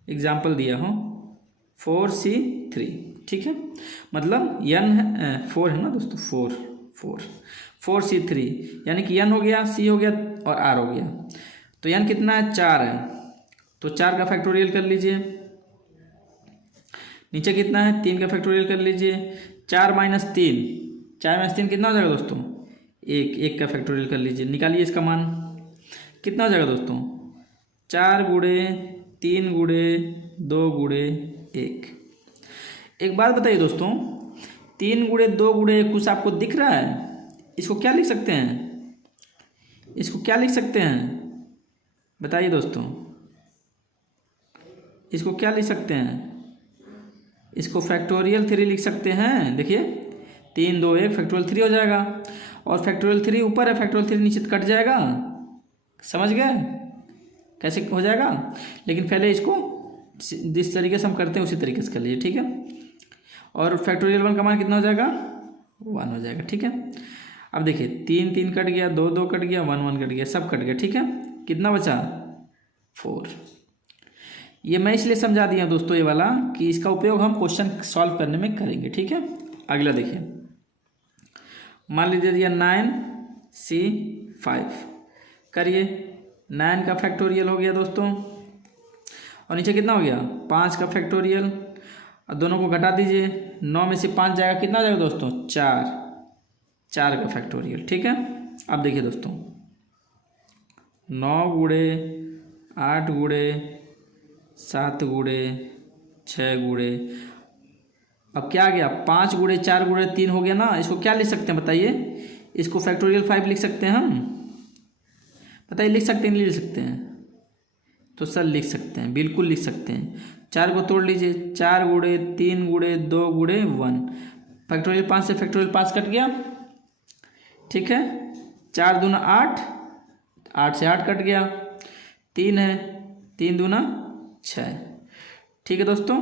एग्जाम्पल दिया हो 4C3, ठीक है, मतलब N है 4 है ना दोस्तों, 4C3, यानी कि N हो गया, C हो गया और R हो गया। तो N कितना है? 4 है, तो 4 का फैक्टोरियल कर लीजिए। नीचे कितना है? 3 का फैक्टोरियल कर लीजिए। 4 माइनस 3 कितना हो जाएगा दोस्तों? 1 का फैक्टोरियल कर लीजिए, निकालिए इसका मान कितना हो जाएगा दोस्तों? 4 गुणे 3 गुणे 2 गुणे 1। एक बात बताइए दोस्तों, 3 गुणे 2 गुणे 1 कुछ आपको दिख रहा है? इसको क्या लिख सकते हैं? इसको क्या लिख सकते हैं? बताइए दोस्तों, इसको क्या लिख सकते हैं? इसको फैक्टोरियल 3 लिख सकते हैं। देखिए 3 2 1 फैक्टोरियल 3 हो जाएगा, और फैक्टोरियल 3 ऊपर है, फैक्टोरियल 3 नीचे कट जाएगा। समझ गए कैसे हो जाएगा? लेकिन पहले इसको जिस तरीके से हम करते हैं उसी तरीके से कर लीजिए, ठीक है। और फैक्टोरियल 1 का मान कितना हो जाएगा? 1 हो जाएगा, ठीक है। अब देखिए 3 3 कट गया, 2 2 कट गया, 1 1 कट गया, सब कट गया, ठीक है। कितना बचा? 4। ये मैं इसलिए समझा दिया दोस्तों ये वाला, कि इसका उपयोग हम क्वेश्चन सॉल्व करने में करेंगे, ठीक है। अगला देखिए, मान लीजिए दिया 9C5, करिए। 9 का फैक्टोरियल हो गया दोस्तों, और नीचे कितना हो गया? 5 का फैक्टोरियल, और दोनों को घटा दीजिए, 9 में से 5 जाएगा, कितना जाएगा दोस्तों? 4 का फैक्टोरियल, ठीक है। अब देखिए दोस्तों, 9 गुणे 8 गुणे 7 गुणे 6 गुणे, अब क्या आ गया? 5 गुणे 4 गुणे 3 हो गया ना। इसको क्या लिख सकते हैं बताइए? इसको फैक्टोरियल 5 लिख सकते हैं हम? बताइए, लिख सकते हैं नहीं लिख सकते हैं? तो सर लिख सकते हैं, बिल्कुल लिख सकते हैं। 4 को तोड़ लीजिए, 4 गुणे 3 गुणे 2 गुणे 1, फैक्टोरियल 5 से फैक्टोरियल 5 कट गया, ठीक है। 4 दूना 8, 8 से 8 कट गया, 3 है, 3 दूना 6, ठीक है दोस्तों,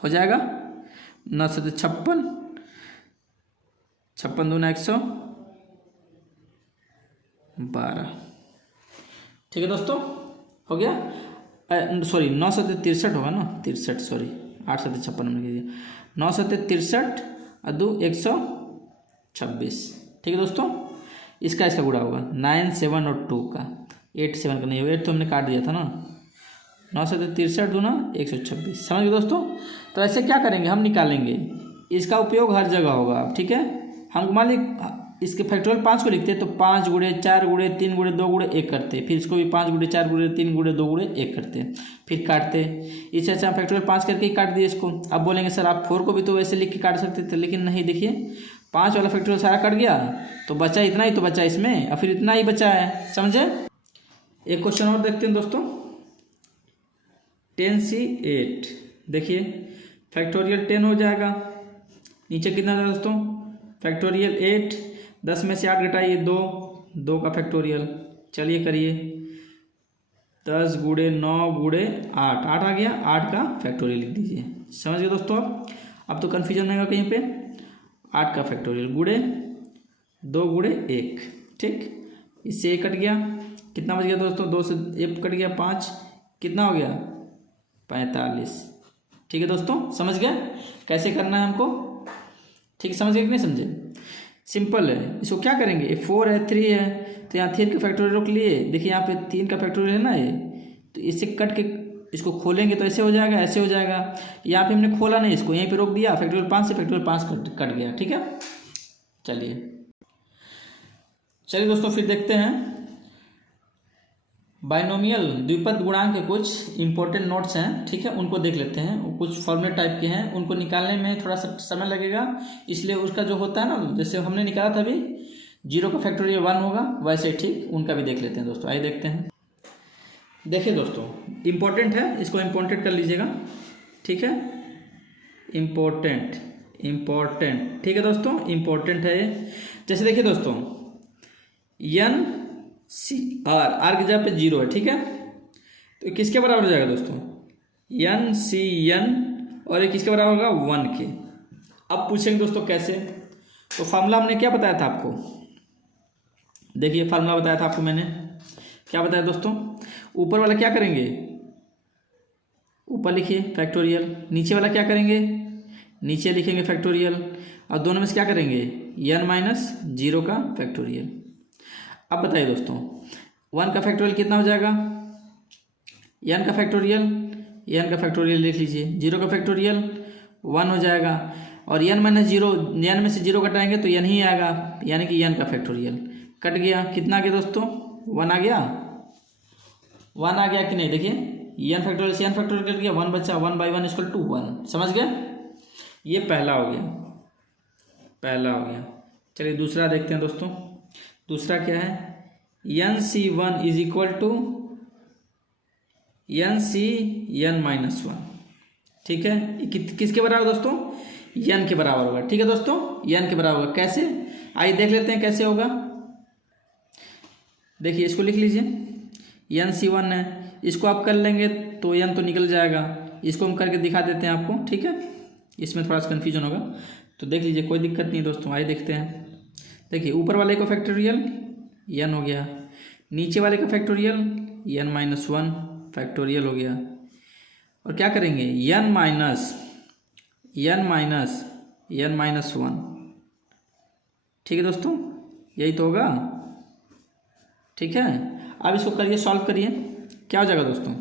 हो जाएगा। 9 से 56, 56 दूना 112, ठीक है दोस्तों, हो गया। सॉरी 9 से 63 होगा ना, 63, सॉरी 8 से 56 हमने कह दिया। 9 से 63 अदू 126, ठीक है दोस्तों। इसका गुणा होगा 9 7 और 2 का, 8 7 का नहीं होगा, 8 तो हमने काट दिया था ना। 9 से 63 दूना 126, समझ गए दोस्तों। तो ऐसे क्या करेंगे हम? निकालेंगे, इसका उपयोग हर जगह होगा, ठीक है। हम मान लीजिए इसके फैक्टोरियल 5 को लिखते हैं, तो 5 गुणे 4 गुणे 3 गुणे 2 गुणे 1 करते, फिर इसको भी 5 गुणे 4 गुणे 3 गुणे 2 गुणे 1 करते, फिर काटते। इससे अच्छा फैक्टोरियल 5 करके ही काट दिए इसको। अब बोलेंगे सर आप 4 को भी तो वैसे लिख के काट सकते थे, लेकिन नहीं, देखिए 5 वाला फैक्टोरियल सारा कट गया, तो बचा इतना ही तो बचा इसमें, और फिर इतना ही बचा है, समझे। एक क्वेश्चन और देखते हैं दोस्तों, 10C8, देखिए फैक्टोरियल 10 हो जाएगा, नीचे कितना था दोस्तों? फैक्टोरियल 8, 10 में से 8 घटाइए 2 का फैक्टोरियल, चलिए करिए। 10 गुणे 9 गुणे 8 आ गया, 8 का फैक्टोरियल लिख दीजिए, समझ गए दोस्तों। अब तो कन्फ्यूजन नहीं होगा कहीं पे। 8 का फैक्टोरियल गुणे 2 गुणे 1, ठीक, इससे 1 कट गया, कितना बच गया दोस्तों? 2 से 1 कट गया 5, कितना हो गया? 45, ठीक है दोस्तों, समझ गए कैसे करना है हमको? ठीक, समझ गए कि नहीं समझे? सिंपल है। इसको क्या करेंगे, 4 है 3 है तो यहाँ 3 का फैक्टोरियल रोक लिए। देखिए यहाँ पे 3 का फैक्टोरियल है ना ये, तो इससे कट के इसको खोलेंगे तो ऐसे हो जाएगा, ऐसे हो जाएगा। यहाँ पे हमने खोला नहीं, इसको यहीं पे रोक दिया, फैक्टोरियल 5 से फैक्टोरियल 5 कट गया। ठीक है, चलिए दोस्तों फिर देखते हैं बाइनोमियल द्विपद गुणांक के कुछ इंपॉर्टेंट नोट्स हैं। ठीक है, उनको देख लेते हैं। वो कुछ फॉर्मूले टाइप के हैं, उनको निकालने में थोड़ा सा समय लगेगा, इसलिए उसका जो होता है ना, जैसे हमने निकाला था अभी 0 का फैक्टोरियल 1 होगा, वैसे ठीक उनका भी देख लेते हैं दोस्तों। आइए देखते हैं। देखिए दोस्तों, इम्पोर्टेंट है, इसको इम्पोर्टेंट कर लीजिएगा। ठीक है, इम्पोर्टेंट, ठीक है दोस्तों, इम्पोर्टेंट है ये। जैसे देखिए दोस्तों, एन सी आर की जगह पे 0 है। ठीक है, तो किसके बराबर हो जाएगा दोस्तों, एन सी एन, और ये किसके बराबर होगा 1 के। अब पूछेंगे दोस्तों कैसे, तो फार्मूला हमने क्या बताया था आपको, देखिए फार्मूला बताया था आपको मैंने, क्या बताया दोस्तों, ऊपर वाला क्या करेंगे, ऊपर लिखिए फैक्टोरियल, नीचे वाला क्या करेंगे, नीचे लिखेंगे फैक्टोरियल, और दोनों में से क्या करेंगे, n-0 का फैक्टोरियल। अब बताइए दोस्तों, 1 का फैक्टोरियल कितना हो जाएगा, n का फैक्टोरियल लिख लीजिए, 0 का फैक्टोरियल 1 हो जाएगा, और n-0, n में से 0 घटाएंगे तो n ही आएगा, यानी कि n का फैक्टोरियल कट गया। कितना आ गया दोस्तों, 1 आ गया, 1 आ गया कि नहीं, देखिए n फैक्टोरियल से n फैक्टोरियल कट गया, 1 बचा, 1/1 = 1। समझ गए, ये पहला हो गया, पहला हो गया। चलिए दूसरा देखते हैं दोस्तों, दूसरा क्या है, nc1 = nc(n-1). ठीक है, किसके बराबर दोस्तों, n के बराबर होगा। ठीक है दोस्तों, n के बराबर होगा। कैसे, आइए देख लेते हैं कैसे होगा। देखिए इसको लिख लीजिए, nc1 है, इसको आप कर लेंगे तो n तो निकल जाएगा, इसको हम करके दिखा देते हैं आपको। ठीक है, इसमें थोड़ा सा कन्फ्यूजन होगा, तो देख लीजिए, कोई दिक्कत नहीं दोस्तों। आइए देखते हैं। देखिए ऊपर वाले का फैक्टोरियल n हो गया, नीचे वाले का फैक्टोरियल n-1 फैक्टोरियल हो गया, और क्या करेंगे, n-1। ठीक है दोस्तों, यही तो होगा। ठीक है, अब इसको करिए, सॉल्व करिए, क्या हो जाएगा दोस्तों,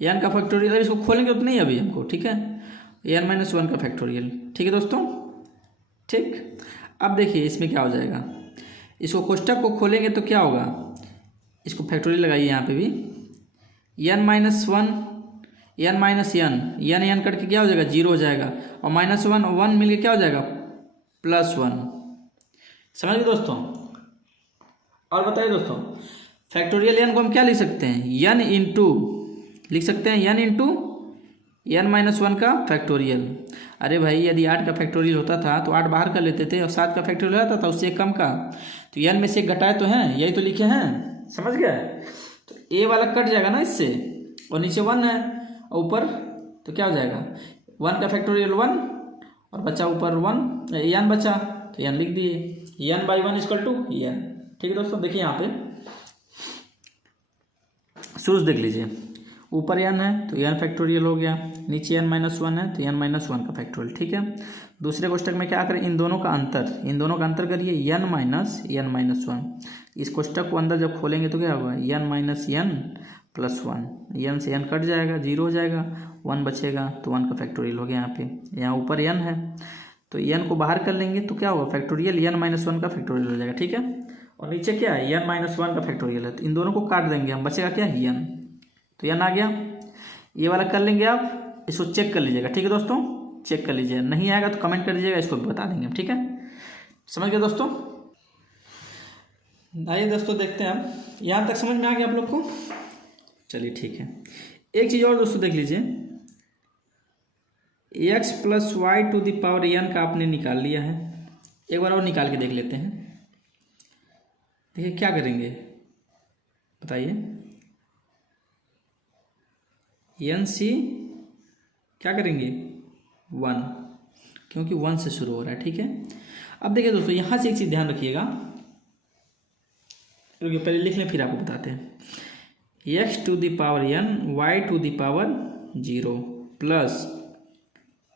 n का फैक्टोरियल, इसको खोलेंगे उतना ही अभी हमको। ठीक है, n-1 का फैक्टोरियल। ठीक है दोस्तों, ठीक। अब देखिए इसमें क्या हो जाएगा, इसको कोष्टक को खोलेंगे तो क्या होगा, इसको फैक्टोरियल लगाइए यहाँ पे भी, n-1 n कट के क्या हो जाएगा, 0 हो जाएगा, और -1 मिल के क्या हो जाएगा, +1। समझ गए दोस्तों। और बताइए दोस्तों, फैक्टोरियल n को हम क्या लिख सकते हैं, लिख सकते हैं n-1 का फैक्टोरियल। अरे भाई, यदि 8 का फैक्टोरियल होता था तो 8 बाहर कर लेते थे, और 7 का फैक्टोरियल आता था उससे कम का, तो n में से 1 घटाए तो हैं, यही तो लिखे हैं। समझ गए, तो a वाला कट जाएगा ना इससे, और नीचे 1 है, और ऊपर तो क्या हो जाएगा, 1 का फैक्टोरियल 1, और बचा ऊपर 1, n बचा तो n लिख दिए, n/1 = n। ठीक है दोस्तों, देखिए यहाँ पे शुरू देख लीजिए, ऊपर n है तो n फैक्टोरियल हो गया, नीचे n-1 है तो n-1 का फैक्टोरियल। ठीक है, दूसरे कोष्टक में क्या करें, इन दोनों का अंतर करिए, n-1। इस कोष्टक को अंदर जब खोलेंगे तो क्या होगा, n-n+1, n से n कट जाएगा, 0 हो जाएगा, 1 बचेगा, तो 1 का फैक्टोरियल हो गया। यहाँ ऊपर n है तो n को बाहर कर लेंगे तो क्या होगा, फैक्टोरियल n-1 का फैक्टोरियल हो जाएगा। ठीक है, और नीचे क्या है, n-1 का फैक्टोरियल है, तो इन दोनों को काट देंगे हम, बचेगा क्या, n, तो n आ गया। ये वाला कर लेंगे, आप इसको चेक कर लीजिएगा। ठीक है दोस्तों, चेक कर लीजिए, नहीं आएगा तो कमेंट कर दीजिएगा, इसको भी बता देंगे हम। ठीक है, समझ गए दोस्तों। आइए दोस्तों देखते हैं, हम यहाँ तक समझ में आ गया आप लोग को। चलिए ठीक है, एक चीज़ और दोस्तों देख लीजिए, x + y⁴n का आपने निकाल लिया है, एक बार और निकाल के देख लेते हैं। देखिए क्या करेंगे, बताइए, nc क्या करेंगे, 1, क्योंकि 1 से शुरू हो रहा है। ठीक है, अब देखिए दोस्तों, यहाँ से एक चीज़ ध्यान रखिएगा, रुकिए पहले लिख लें फिर आपको बताते हैं, x⁴n y⁴ 0 plus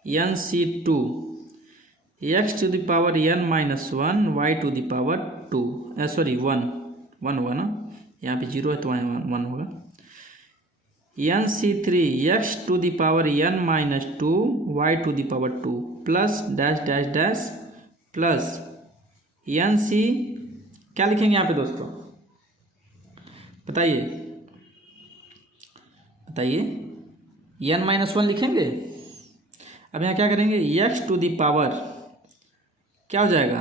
NC2 x to the power n minus 1 y to the power 2 sorry 1 होगा ना, यहाँ पे 0 है तो वहाँ 1 होगा। NC3 x to the power n minus 2 y to the power 2 plus dash dash dash plus NC क्या लिखेंगे यहाँ पे दोस्तों, बताइए n माइनस 1 लिखेंगे। अब यहाँ क्या करेंगे, x टू दी पावर क्या हो जाएगा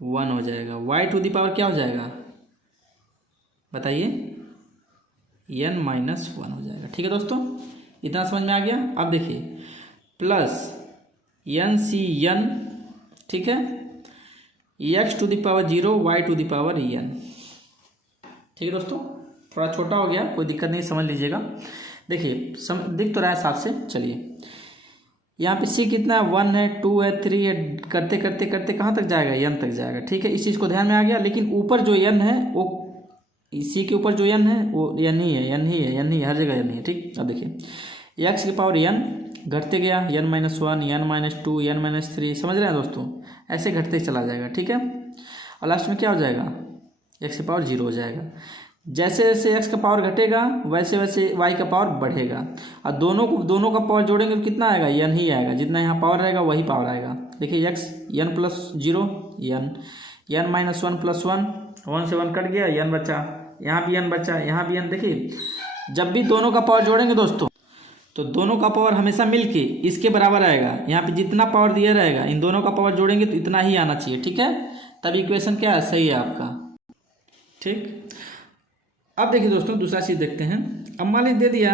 1 हो जाएगा, y टू दी पावर क्या हो जाएगा बताइए n माइनस 1 हो जाएगा। ठीक है दोस्तों, इतना समझ में आ गया। अब देखिए प्लस NCn, ठीक है, x to the power 0 y to the power n। ठीक है दोस्तों, थोड़ा छोटा हो गया, कोई दिक्कत नहीं, समझ लीजिएगा। देखिए दिख तो रहा है साफ से। चलिए यहाँ पे c कितना है, 1 है, 2 है, 3 है, करते करते करते कहाँ तक जाएगा, n तक जाएगा। ठीक है, इस चीज़ को ध्यान में आ गया। लेकिन ऊपर जो n है वो c के ऊपर जो n है वो n ही है, हर जगह n ही है। ठीक, अब देखिए x की पावर n घटते गया, n minus 1, n minus 2, n minus 3, समझ रहे हैं दोस्तों, ऐसे घटते चला जाएगा। ठीक है, और लास्ट में क्या हो जाएगा, x की पावर 0 हो जाएगा। जैसे जैसे x का पावर घटेगा वैसे वैसे y का पावर बढ़ेगा, और दोनों का पावर जोड़ेंगे तो कितना आएगा, n ही आएगा। जितना यहाँ पावर रहेगा वही पावर आएगा। देखिए x n plus 0 n minus 1 plus 1 से 1 कट गया, n बचा, यहाँ भी n बचा, यहाँ भी n। देखिए जब भी दोनों का पावर जोड़ेंगे दोस्तों तो दोनों का पावर हमेशा मिलके इसके बराबर आएगा। यहाँ पे जितना पावर दिया रहेगा इन दोनों का पावर जोड़ेंगे तो इतना ही आना चाहिए। ठीक है, तब इक्वेशन क्या है, सही है आपका। ठीक, अब देखिए दोस्तों दूसरा चीज देखते हैं। अब मान लीजिए दे दिया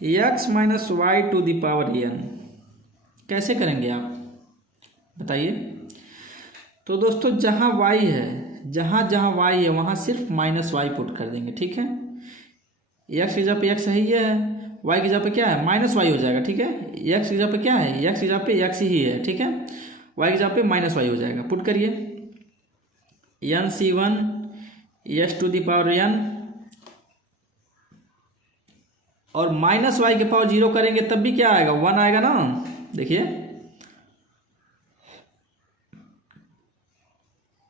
x minus Y to the power n, कैसे करेंगे आप बताइए। तो दोस्तों जहाँ y है, जहाँ y है वहाँ सिर्फ माइनस वाई पुट कर देंगे। ठीक है, x की जगह पे x ही है, y की जगह पे क्या है माइनस वाई हो जाएगा। ठीक है, x की जगह पे क्या है, x की जगह पे x ही है। ठीक है, y की जगह पे माइनस वाई हो जाएगा। पुट करिए NC1 x to the power n और माइनस वाई के पावर 0 करेंगे तब भी क्या आएगा, 1 आएगा ना। देखिए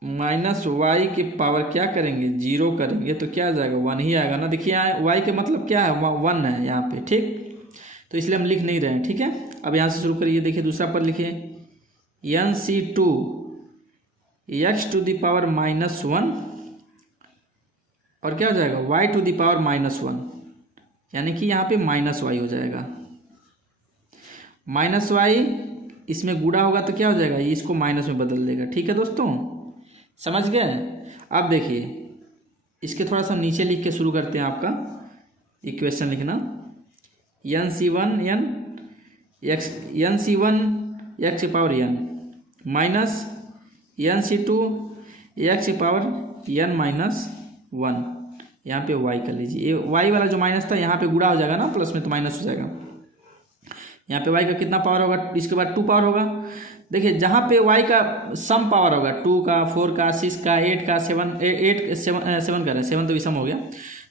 माइनस वाई के पावर क्या करेंगे 0 करेंगे तो क्या आ जाएगा, 1 ही आएगा ना। देखिए यहाँ वाई के मतलब क्या है, 1 है यहाँ पे। ठीक, तो इसलिए हम लिख नहीं रहे हैं। ठीक है, अब यहाँ से शुरू करिए। देखिए दूसरा पद लिखिए NC2 x to the power minus 1 और क्या हो जाएगा y to the power minus 1, यानी कि यहाँ पे माइनस वाई हो जाएगा। माइनस वाई इसमें गुणा होगा तो क्या हो जाएगा, ये इसको माइनस में बदल देगा। ठीक है दोस्तों, समझ गए। अब देखिए इसके थोड़ा सा नीचे लिख के शुरू करते हैं आपका इक्वेशन लिखना। NC1 x की power n minus NC2 x की पावर n माइनस 1, यहाँ पे y कर लीजिए। ये y वाला जो माइनस था यहाँ पे गुणा हो जाएगा ना, प्लस में तो माइनस हो जाएगा। यहाँ पे y का कितना पावर होगा, इसके बाद 2 पावर होगा। देखिए जहाँ पे y का सम पावर होगा 2 का, 4 का, 6 का, 8 का, 7 का, 7 तो विषम हो गया,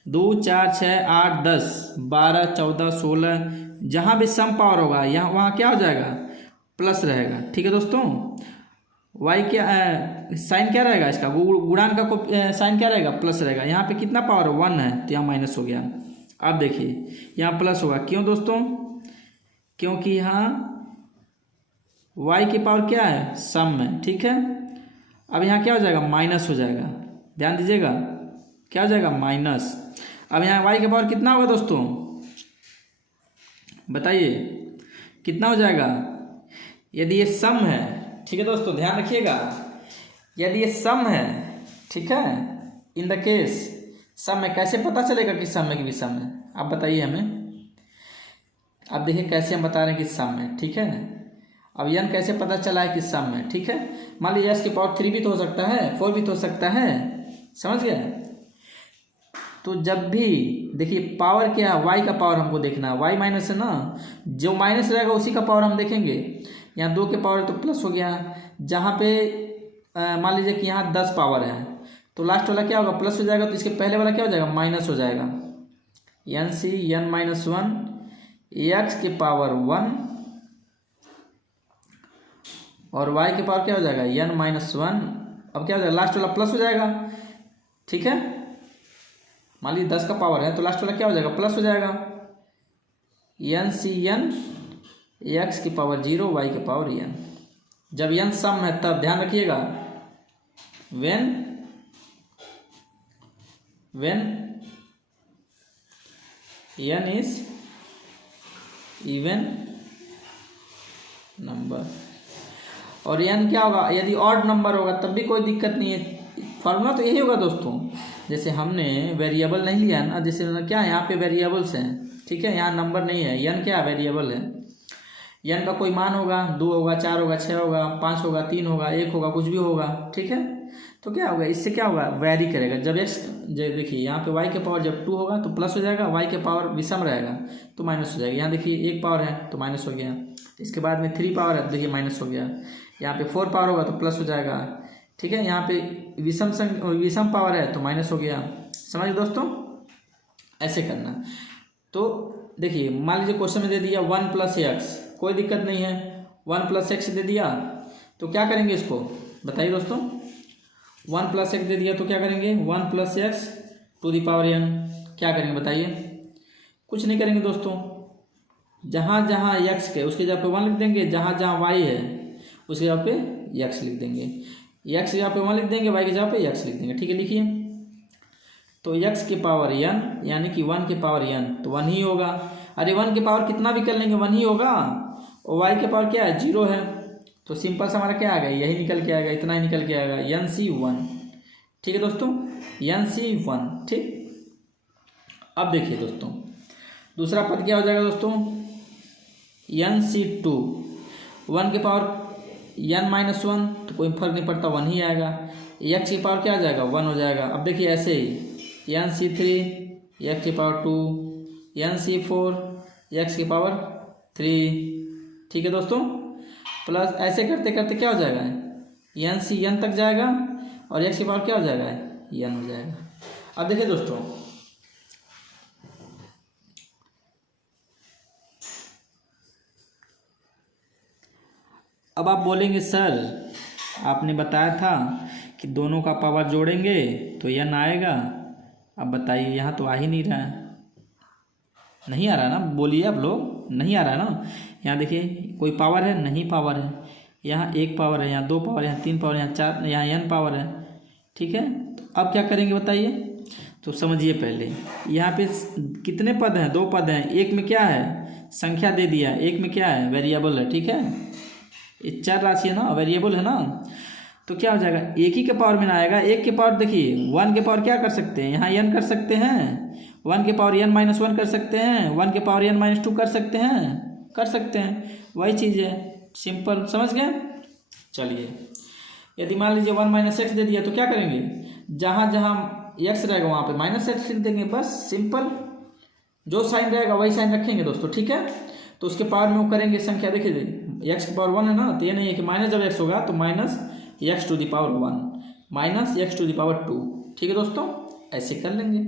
2 4 6 8 10 12 14 16, जहाँ भी सम पावर होगा यहाँ वहाँ क्या हो जाएगा, प्लस रहेगा। ठीक है दोस्तों, y क्या साइन क्या रहेगा, इसका गुणांक का साइन क्या रहेगा, प्लस रहेगा। यहाँ पे कितना पावर है 1 है तो यहाँ माइनस हो गया। अब देखिए यहाँ प्लस होगा, क्यों दोस्तों, क्योंकि यहाँ y की पावर क्या है सम में। ठीक है, अब यहाँ क्या हो जाएगा माइनस हो जाएगा, ध्यान दीजिएगा क्या हो जाएगा माइनस। अब यहाँ y का पावर कितना होगा दोस्तों बताइए, कितना हो जाएगा, यदि ये सम है। ठीक है दोस्तों ध्यान रखिएगा, यदि ये सम है, ठीक है, इन द केस सम में कैसे पता चलेगा कि सम है कि विषम है, आप बताइए हमें। अब देखिए कैसे हम बता रहे हैं कि सम है। ठीक है, अब n कैसे पता चला है कि सम है। ठीक है, मान लीजिए s की पावर 3 भी तो हो सकता है, 4 भी तो हो सकता है, समझ गए। तो जब भी देखिए पावर क्या है, y का पावर हमको देखना है, y माइनस है ना, जो माइनस रहेगा उसी का पावर हम देखेंगे। यहाँ 2 के पावर तो प्लस हो गया, जहाँ पे मान लीजिए कि यहाँ 10 पावर है तो लास्ट वाला क्या होगा प्लस हो जाएगा, तो इसके पहले वाला क्या हो जाएगा माइनस हो जाएगा। N C N minus one X की पावर वन और वाई की पावर क्या हो जाएगा एन माइनस वन। अब क्या हो जाएगा लास्ट वाला प्लस हो जाएगा, ठीक है। मान लीजिए 10 का पावर है तो लास्ट वाला क्या हो जाएगा प्लस हो जाएगा, एन सी एन एक्स की पावर 0 वाई की पावर एन। जब एन सम है तब ध्यान रखिएगा when N is even number. और एन क्या होगा यदि ऑड नंबर होगा तब भी कोई दिक्कत नहीं है। फॉर्मूला तो यही होगा दोस्तों, जैसे हमने वेरिएबल नहीं लिया ना, जैसे क्या है यहाँ पे वेरिएबल्स हैं, ठीक है, यहाँ नंबर नहीं है, एन क्या वेरिएबल है। एन का कोई मान होगा, 2 होगा, 4 होगा, 6 होगा, 5 होगा, 3 होगा, 1 होगा, कुछ भी होगा, ठीक है। तो क्या होगा इससे क्या होगा वैरी करेगा। जब एक्स देखिए यहाँ पे वाई के पावर जब 2 होगा तो प्लस हो जाएगा, वाई के पावर विषम रहेगा तो माइनस हो जाएगा। यहाँ देखिए 1 पावर है तो माइनस हो गया, इसके बाद में 3 पावर है देखिए माइनस हो गया, यहाँ पे 4 पावर होगा तो प्लस हो जाएगा, ठीक है। यहाँ पे विषम पावर है तो माइनस हो गया। समझ दोस्तों, ऐसे करना। तो देखिए मान लीजिए क्वेश्चन में दे दिया 1 प्लस एक्स, कोई दिक्कत नहीं है, 1 प्लस एक्स दे दिया तो क्या करेंगे इसको बताइए दोस्तों। 1 प्लस एक्स दे दिया तो क्या करेंगे 1 plus X to the power N, क्या करेंगे बताइए। कुछ नहीं करेंगे दोस्तों, जहाँ जहाँ एक्स के उसके जगह पे 1 लिख देंगे, जहाँ जहाँ वाई है उसके जगह पे एक्स लिख देंगे, एक्स की जगह पे 1 लिख देंगे, वाई की जगह पे एक्स लिख देंगे, ठीक है। लिखिए तो एक्स की पावर एन यानी कि 1 की पावर एन तो 1 ही होगा। अरे 1 की पावर कितना भी कर लेंगे 1 ही होगा, और वाई की पावर क्या है 0 है, तो सिंपल से हमारा क्या आ गया यही निकल के आएगा, इतना ही निकल के आएगा एन सी 1, ठीक है दोस्तों, एन सी 1, ठीक। अब देखिए दोस्तों दूसरा पद क्या हो जाएगा दोस्तों एन सी 2, 1 की पावर एन माइनस 1 तो कोई फर्क नहीं पड़ता 1 ही आएगा, एक्स की पावर क्या आ जाएगा 1 हो जाएगा। अब देखिए ऐसे ही एन सी 3 एक्स की पावर 2, एन सी 4 एक्स की पावर 3, ठीक है दोस्तों। प्लस ऐसे करते करते क्या हो जाएगा एन सी एन तक जाएगा और एक्स की पावर क्या हो जाएगा एन हो जाएगा। अब देखिए दोस्तों अब आप बोलेंगे सर आपने बताया था कि दोनों का पावर जोड़ेंगे तो एन आएगा, अब बताइए यहाँ तो आ ही नहीं रहा है, नहीं आ रहा है ना, बोलिए आप लोग, नहीं आ रहा है ना। यहाँ देखिए कोई पावर है नहीं पावर है, यहाँ 1 पावर है, यहाँ 2 पावर है, यहाँ 3 पावर है, यहाँ 4, यहाँ n पावर है, ठीक है। तो अब क्या करेंगे बताइए, तो समझिए पहले यहाँ पे कितने पद हैं 2 पद हैं, एक में क्या है संख्या दे दिया, एक में क्या है वेरिएबल है, ठीक है। ये चर राशि है ना, वेरिएबल है ना, तो क्या हो जाएगा एक ही के पावर में ना आएगा, एक के पावर देखिए 1 के पावर क्या कर सकते हैं यहाँ n कर सकते हैं, 1 के पावर n माइनस 1 कर सकते हैं, 1 के पावर n माइनस 2 कर सकते हैं, वही चीज़ है, सिंपल, समझ गए। चलिए यदि मान लीजिए 1 माइनस एक्स दे दिया तो क्या करेंगे जहाँ जहाँ एक्स रहेगा वहाँ पे माइनस एक्स लिख देंगे, बस सिंपल, जो साइन रहेगा वही साइन रखेंगे दोस्तों, ठीक है। तो उसके पावर में वो करेंगे संख्या, देखिए एक्स की पावर 1 है ना, तो ये नहीं है कि माइनस जब एक्स होगा तो minus X to the power 1 minus X to the power 2, ठीक है दोस्तों, ऐसे कर लेंगे।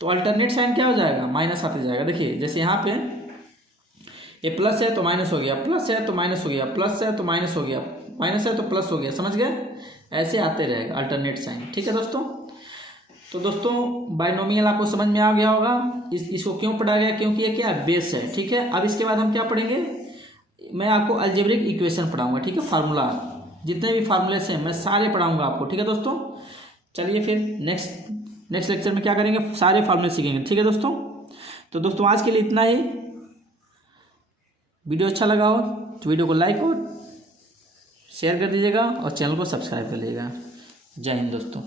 तो अल्टरनेट साइन क्या हो जाएगा माइनस आते जाएगा। देखिए जैसे यहाँ पे ये प्लस है तो माइनस हो गया, प्लस है तो माइनस हो गया, प्लस है तो माइनस हो गया, माइनस है तो प्लस हो गया, समझ गए, ऐसे आते रहेगा अल्टरनेट साइन, ठीक है दोस्तों। तो दोस्तों बाइनोमियल आपको समझ में आ गया होगा, इसको क्यों पढ़ा गया, क्योंकि ये क्या बेस है, ठीक है। अब इसके बाद हम क्या पढ़ेंगे, मैं आपको अलजेब्रिक इक्वेशन पढ़ाऊंगा, ठीक है, फार्मूला, जितने भी फार्मूले हैं मैं सारे पढ़ाऊंगा आपको, ठीक है दोस्तों। चलिए फिर नेक्स्ट लेक्चर में क्या करेंगे, सारे फार्मूले सीखेंगे, ठीक है दोस्तों। तो दोस्तों आज के लिए इतना ही, वीडियो अच्छा लगा हो तो वीडियो को लाइक और शेयर कर दीजिएगा और चैनल को सब्सक्राइब कर लीजिएगा। जय हिंद दोस्तों।